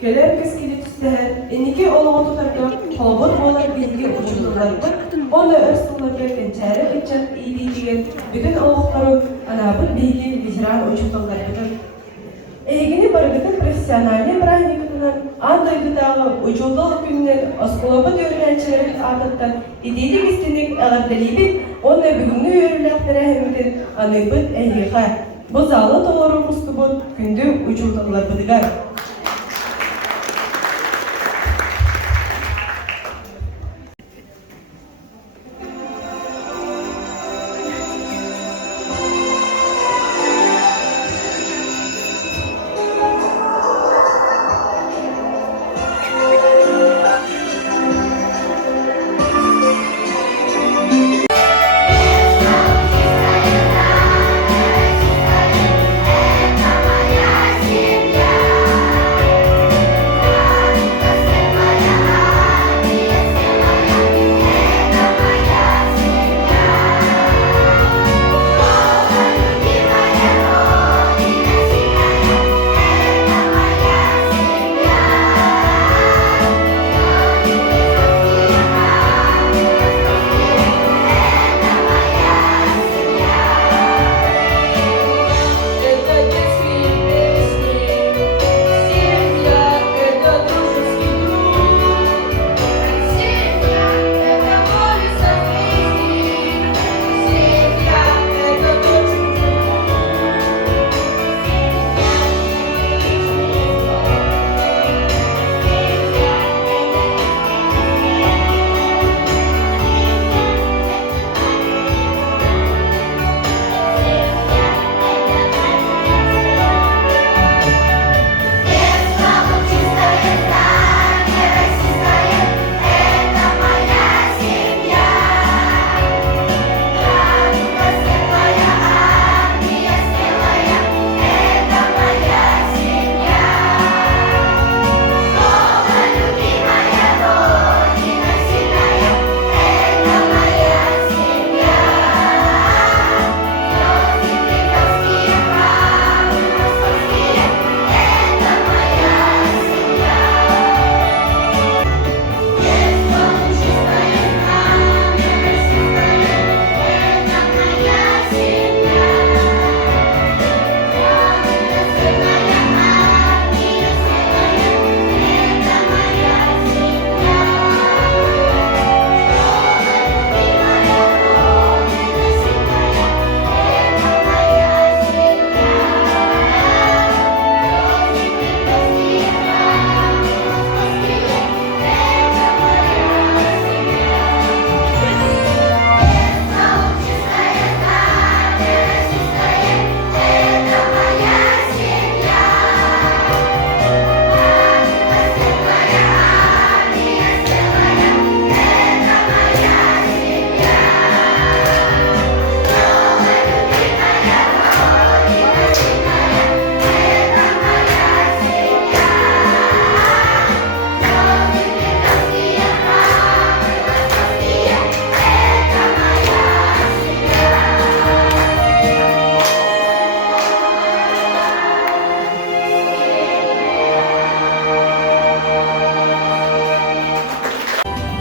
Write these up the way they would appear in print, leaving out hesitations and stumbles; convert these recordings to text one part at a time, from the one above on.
Köler keskili tüsler, enike oğlu tutardı, halbur boğlar bilgi uçurdulardı. Onu örsünlerle kençere için iyiliğin bütün oğulları anabır bilgi vicran uçurdulardı. Egini barıgıtın profesyonelliği bıraktıklarından andaydı dağı uçurduğu günler askolaba öğrencilerin ardından idelik istedik ağırdeliydi. Onu bugünlü yürürlüklere hemden anıbıt ehliha. Bu zalı doğrumuz bu gündü uçurdulardılar.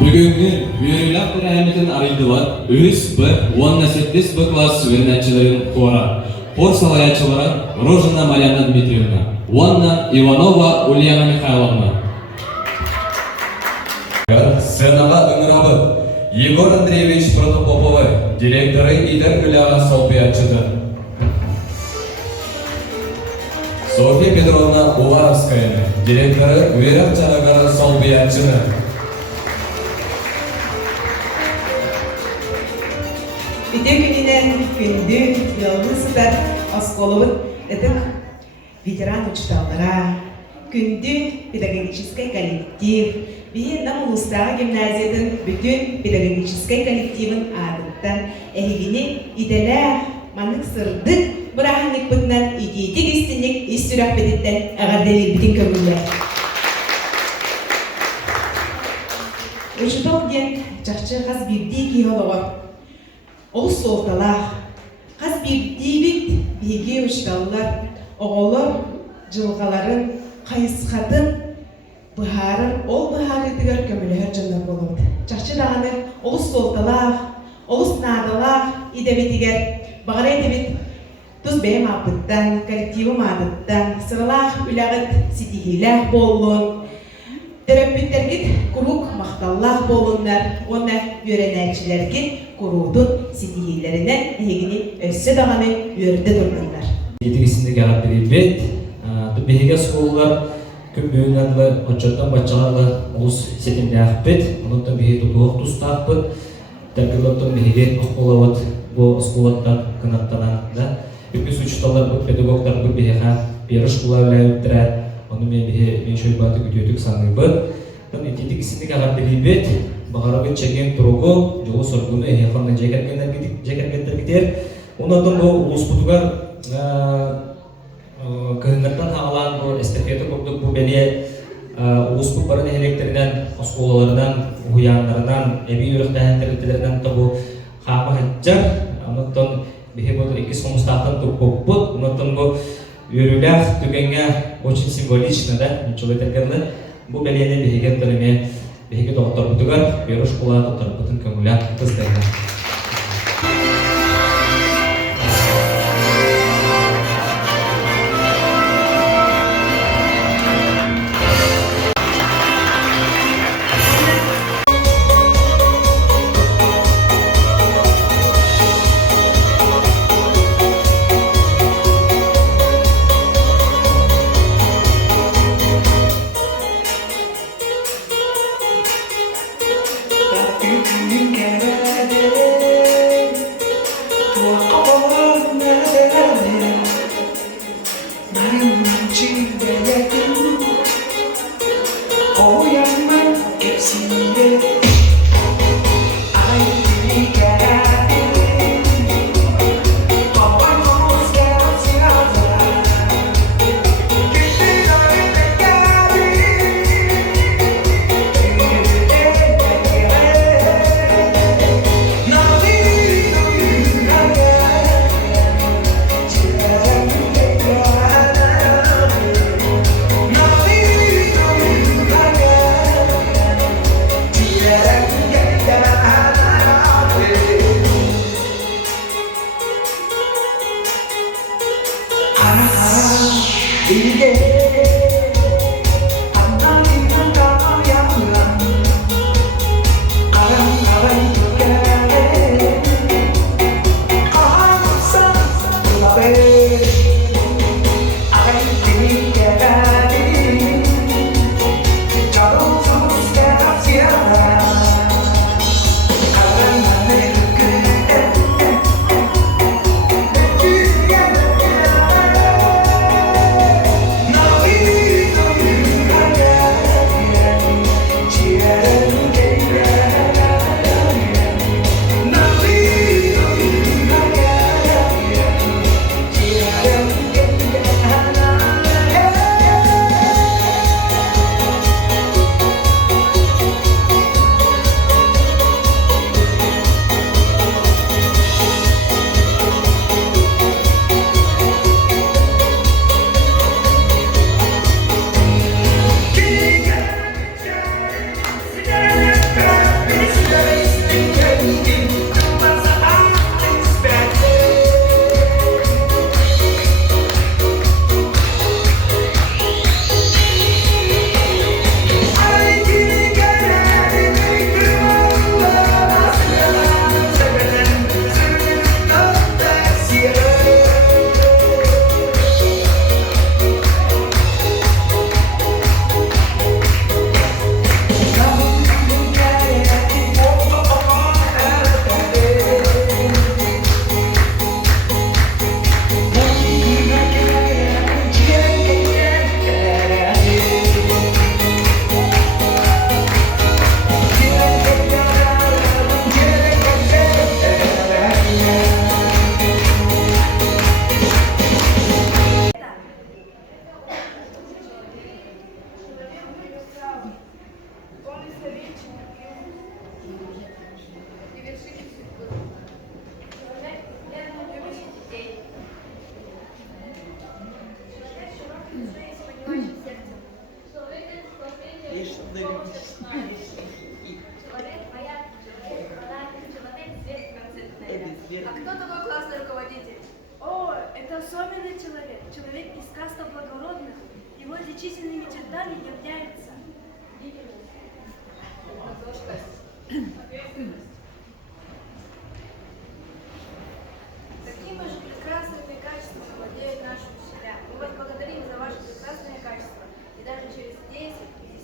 Бүгінгі үйрілік бір әметін арылдылар өз бір 18 Б класс өйренәтчілерін қора. Хор салаятчылары Рожина Марьяна Дмитриевна, Уанна Иванова Ульяна Михайловна. Сценаға үңірабы Егор Андреевич Протопоповы, директоры Идер Гүляға Салпиятчыды. Софья Петровна Уваровская, директоры Верах Чарагара Салпиятчыды. Bütün gününden gündü, yalnızdır, askolun, edik ветеран учителя, gündü педагогический коллектив, bir nam uluslararası gimnaziyanın bütün pedagogический коллективin adından ehgini ideler, manık sırdık, bırakınlık bundan ideyetik üstünlük, istirahat beditten ağırdelir bütün kömürler. Учитель ден чахчы хас бирди киолого. Ол солталах. Хас бирди бит биге учителлар оголор жылгаларын кайысхатын быхарын ол быхары тигер көмөлөр жандар болот. Чахчы даганы ол солталах, ол надалах идебитигер багара идебит туз бем апыттан коллективы мадыттан сыралах үлягыт ситигилах боллун. Терапевтергит курук макталлах болундар, оны үйренәчиләргә курудун ситигиләренә егини өссө даганы үйрәтә тургандар. Итигисинде гарантия бет, беге сколлар күп бөөнәрле очоттан бачалар улус сетимдә ахбет, онтан беге тутук тустапбыт, тәкилоттан беге околават бу сколлаттан кынаттан да. Бүкүс учталар бу педагогтар бу беге бериш кулайлар onu ben şöyle batı güdüyorduk sanırım. Tam etitik isimli garantili bet, baharı çeken trogo, jolu sorgunu yakandan ceket gider. Ondan bu ulus putugar kehendak halan bu estafete kurduk bu beni ulus putların elektriğinden, oskolalardan, uyanlardan, evi yürüyüşten terlitlerinden tabu hama hajar. Ondan bihe bu iki somustatan tukput, ondan bu Yürüler tükenge очень символично, да, ничего такого. Бу белене беге төлеме, беге доктор бутугар, беруш кула доктор бутун көңүлө кыздайга. А кто такой классный руководитель? О, это особенный человек, человек из каста благородных. Его отличительными чертами является какими же прекрасными качествами владеют наши учителя. Мы вас благодарим за ваши прекрасные качества. И даже через 10,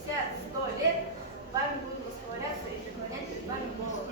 50, 100 лет вами будут восхваляться и преклонять перед вами голову.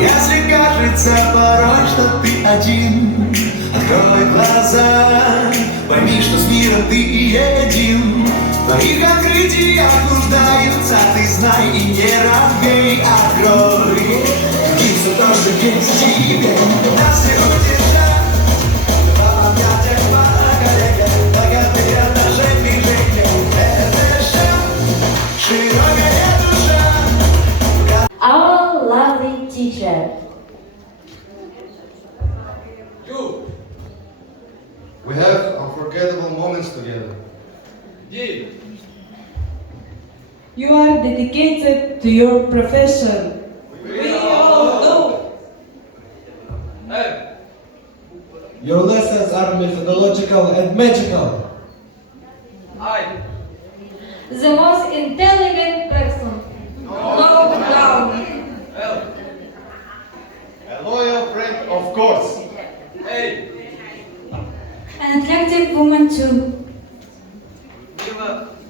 Если кажется порой, что ты один, открой глаза, пойми, что с миром ты и един. В твоих открытиях нуждаются, ты знай и не робей, открой. Все то, что есть в тебе, нас не удержать. Помогать поколение, благодаря нашей движению. Это широкая душа. Our lovely teacher. We have unforgettable moments together. You are dedicated to your profession. We all know. Your lessons are methodological and magical. The most intelligent person. No doubt. A loyal friend, of course. An attractive woman too.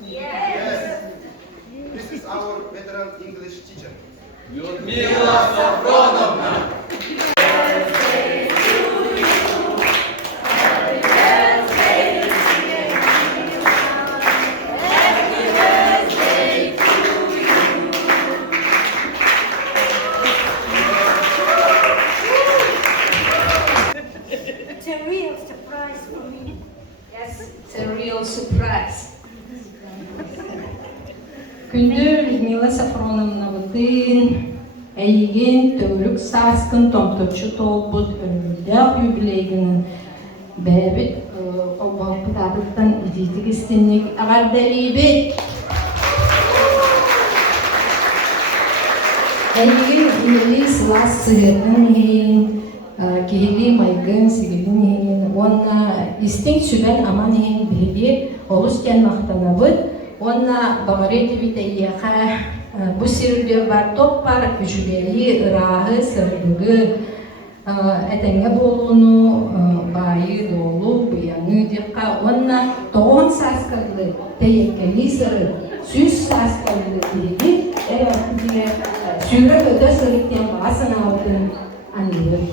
Yes. This is our veteran English teacher. It's a real surprise for me. Yes, it's a real surprise. Күндер Людмила Сафроновна бытын, әйген тәулік саскын томточу толбут өрмүлдәк юбилейгінің бәбіт обалпыт адыттан идитік істенек ағардалибет. Әйген үйелі сылас сығырдың ейін, кehili майгын сигилин ейін, онна истин сүбән аман ейін бігі олыс кен мақтанабыт. Онна бағареті бітейеға бұ сирілер бар топ бар жүлері, ұрағы, сырдығы, әтәңе болуыну, байы, долу, бұяны деққа. Онна тоғын саскалды, тәйеккені сыры, сүз саскалды деге, әрәтінде сүйрі өті сырыктен басын алдын анылыр.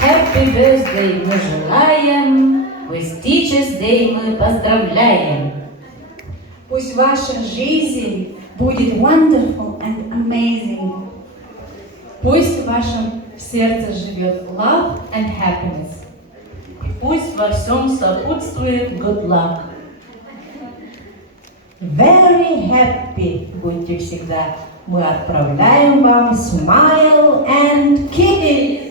Happy birthday мы желаем, with Teachers Day мы поздравляем. Пусть ваша жизнь будет wonderful and amazing. Пусть в вашем сердце живет love and happiness. И пусть во всем сопутствует good luck. Very happy будьте всегда. Мы отправляем вам smile and kisses.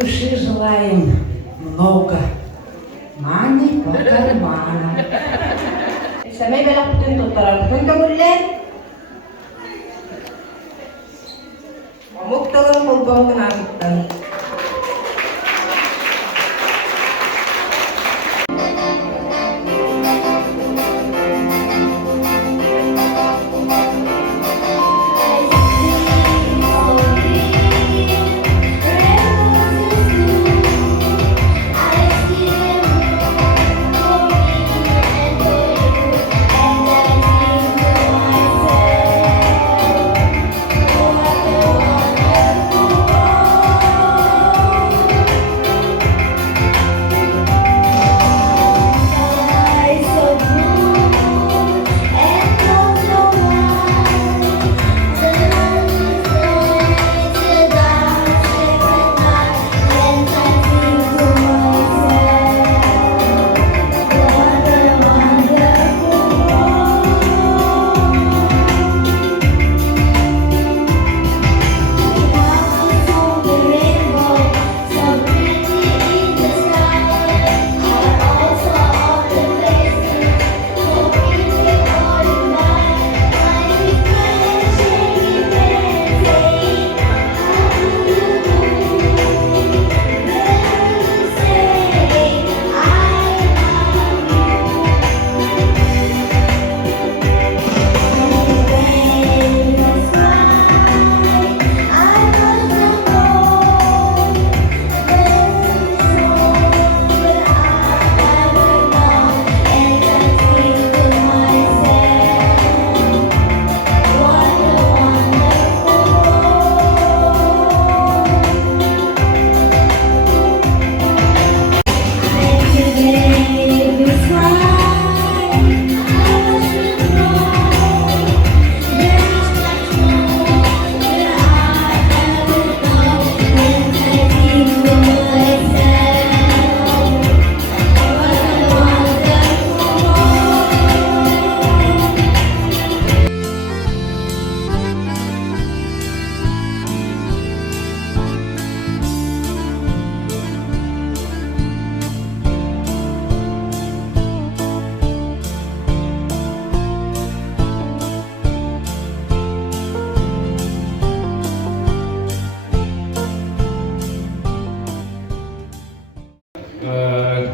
души желаем много. Мани по карманам. Сәмәй бәләк бүтін тұттара бүтін көмілләр. Мұқтылың бұлбауын арттың.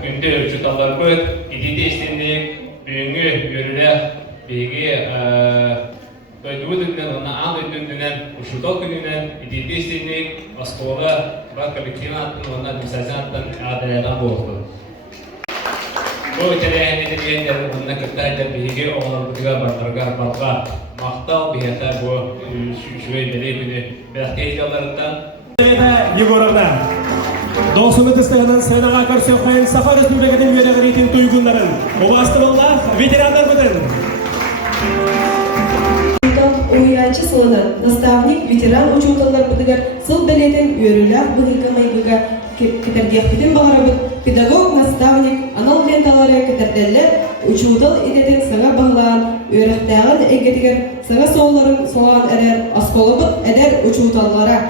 Günde uçutalar bu, idide istendik, büyüğü, yürüle, bilgi, ödüğüdükten, ona ağ ödüğünden, uçutak gününden, idide istendik, askola, bak kabikini attın, ona mesajı attın, ağdayadan boğdu. Bu öteleyeni de diyenlerin onunla kırtayla bilgi, oğlan buduğa barbarga, barbar, maqtav bihata bu, şüvey beley günü, biraz teyzelarından. Егоровна. Доосуны тыстыгынан сыйнаға көрсө қайын Саха Республикатын үйерегін етін түйгіндарын. Обастырыллах ветерандар бұдын. Уянчы сылына наставник ветеран учуталар бұдығар сыл білетін үйерілер бұғылға майбыға кетердияқпетін бағарабыд. Педагог наставник анал ленталары кетерделер учутал едетін саңа бағылаған үйеректәғын әгетігер саңа соғыларын соған әрер асколыбыд әдер учуталлара.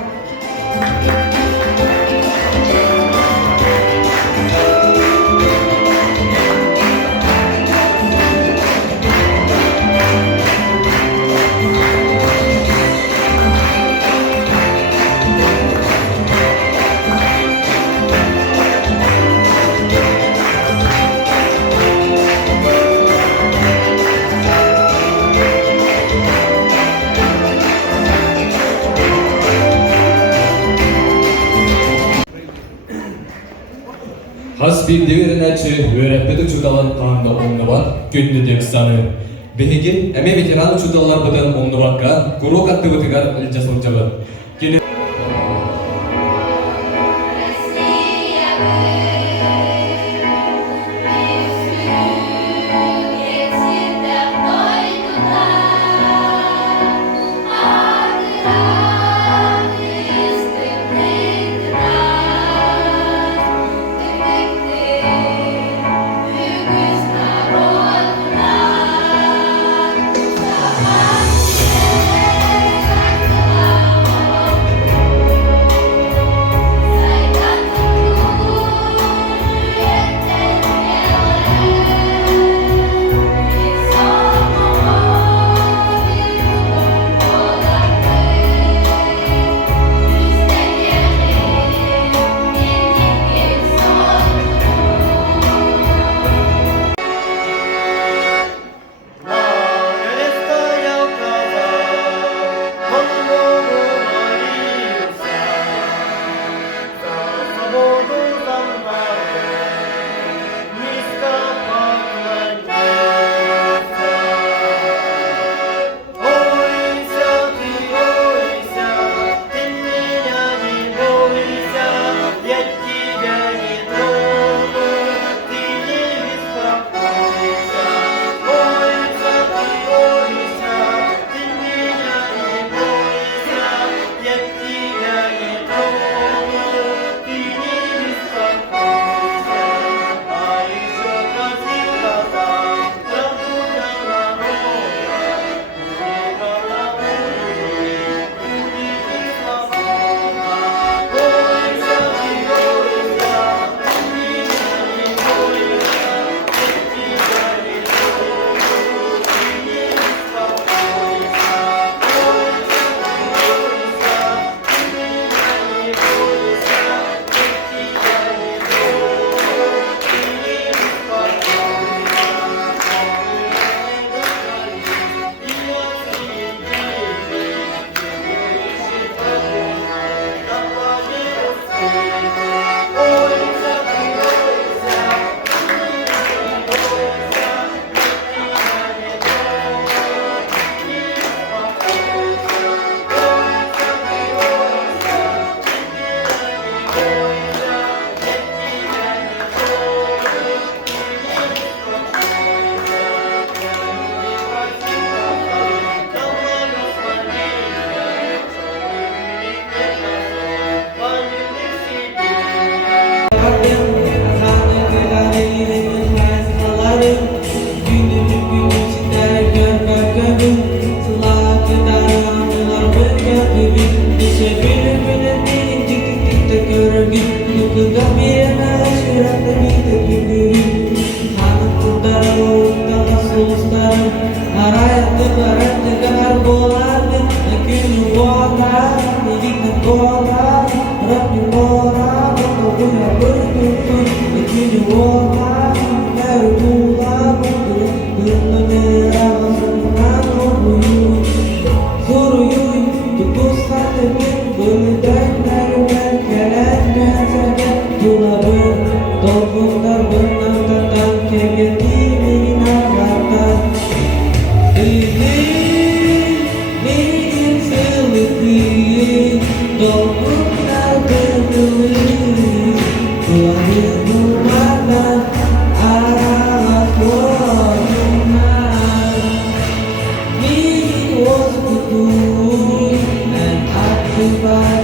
Хас билдигеринәче өрәппеті чудалан қаңда оңныван күнді текстаны. Беге әме ветеран чудалар бұдан оңныванға курок атты бұтығар ілжасылчалы.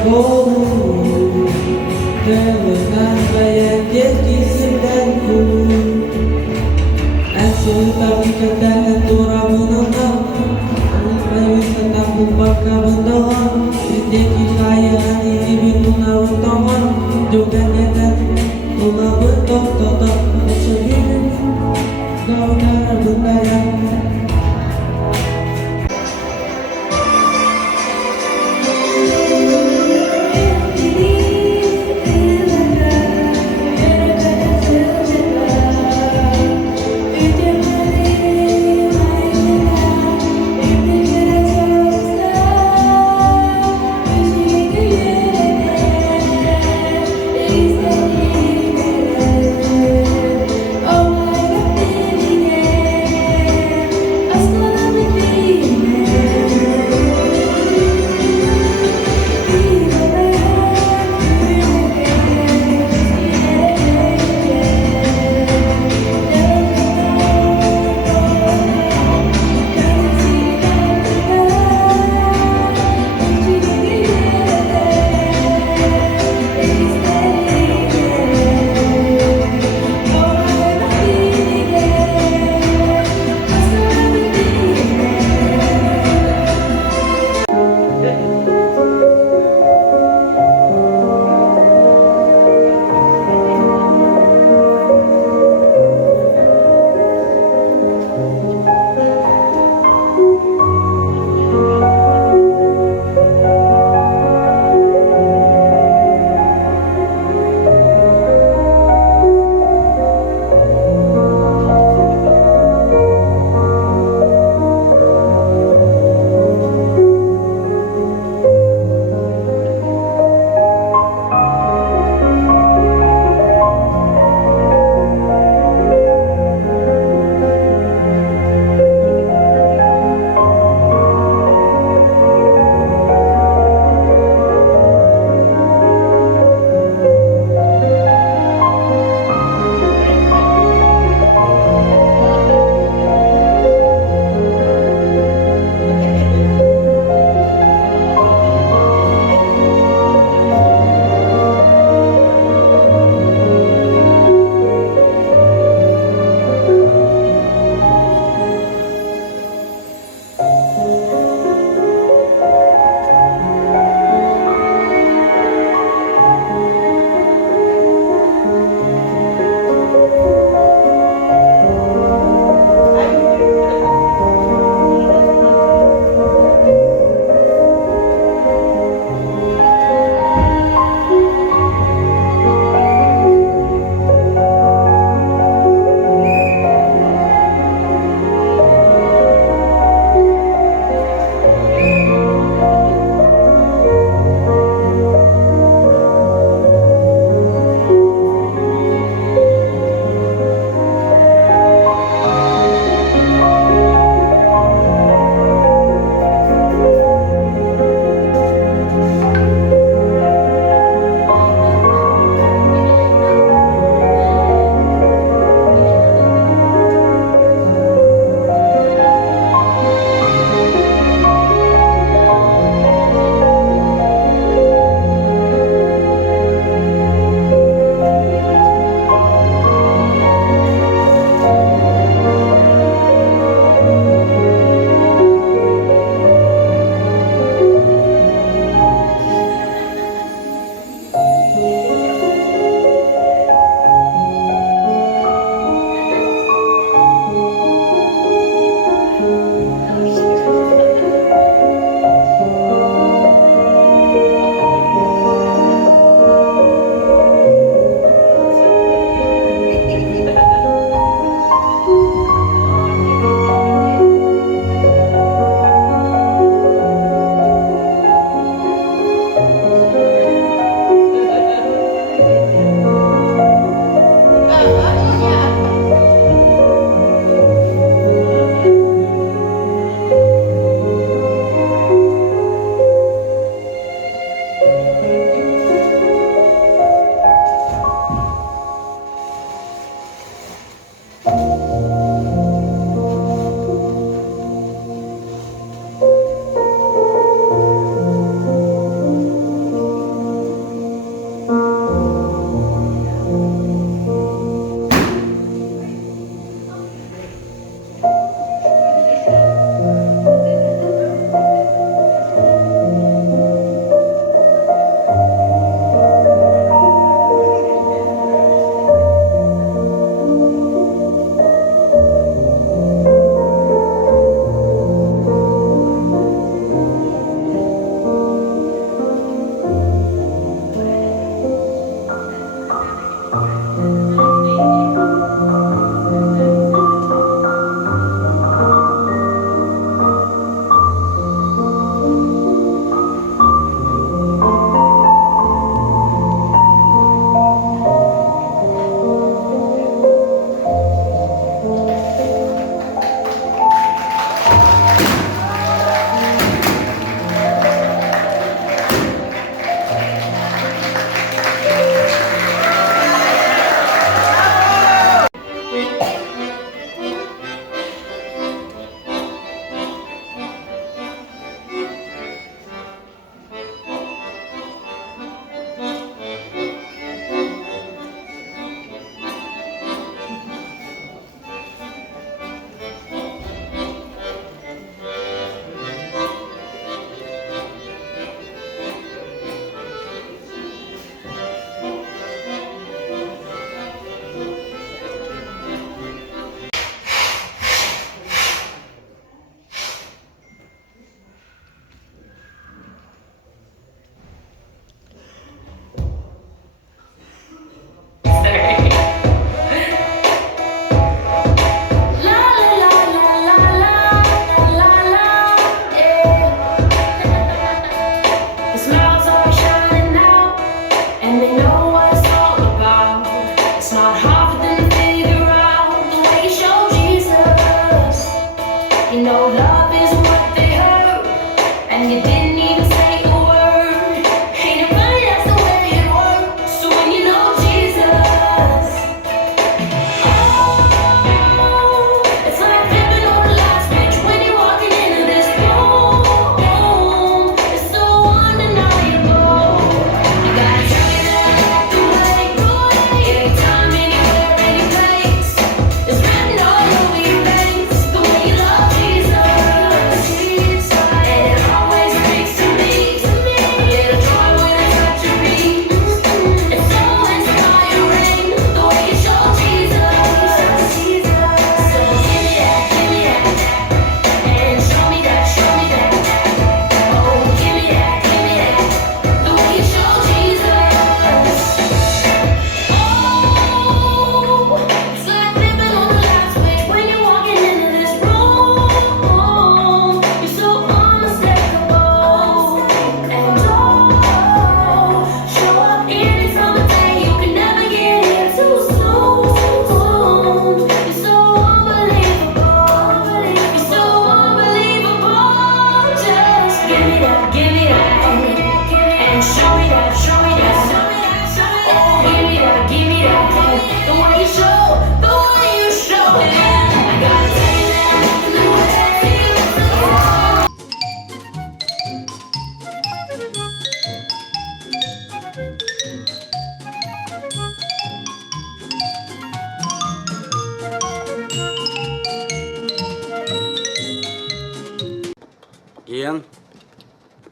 bohong. Temukan bayang kisah dan ku. Asyik tapi kedahan tura menentang. Bayu setang baka bendohon. Deki kaya ini bintu nawan tohon. Juga nekat bunga bentok totok. Sebelum kau darah bendayan.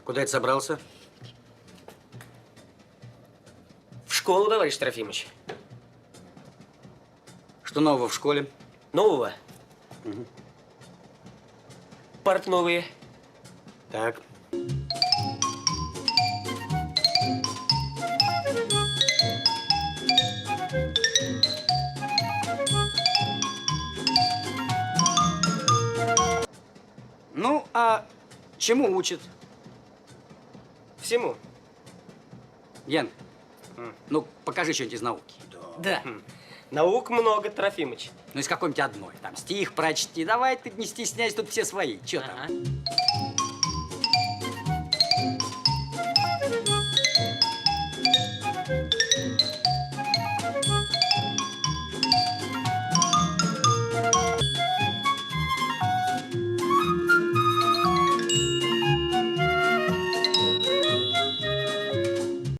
Куда это собрался? В школу, товарищ Трофимович. Что нового в школе? Нового? Парты новые. Так. Ну, а чему учат? Всему. Ген, ну покажи что-нибудь из науки. Да. Наук много, Трофимыч. Ну из какой-нибудь одной. Там стих прочти. Давай ты не стесняйся, тут все свои. Че там?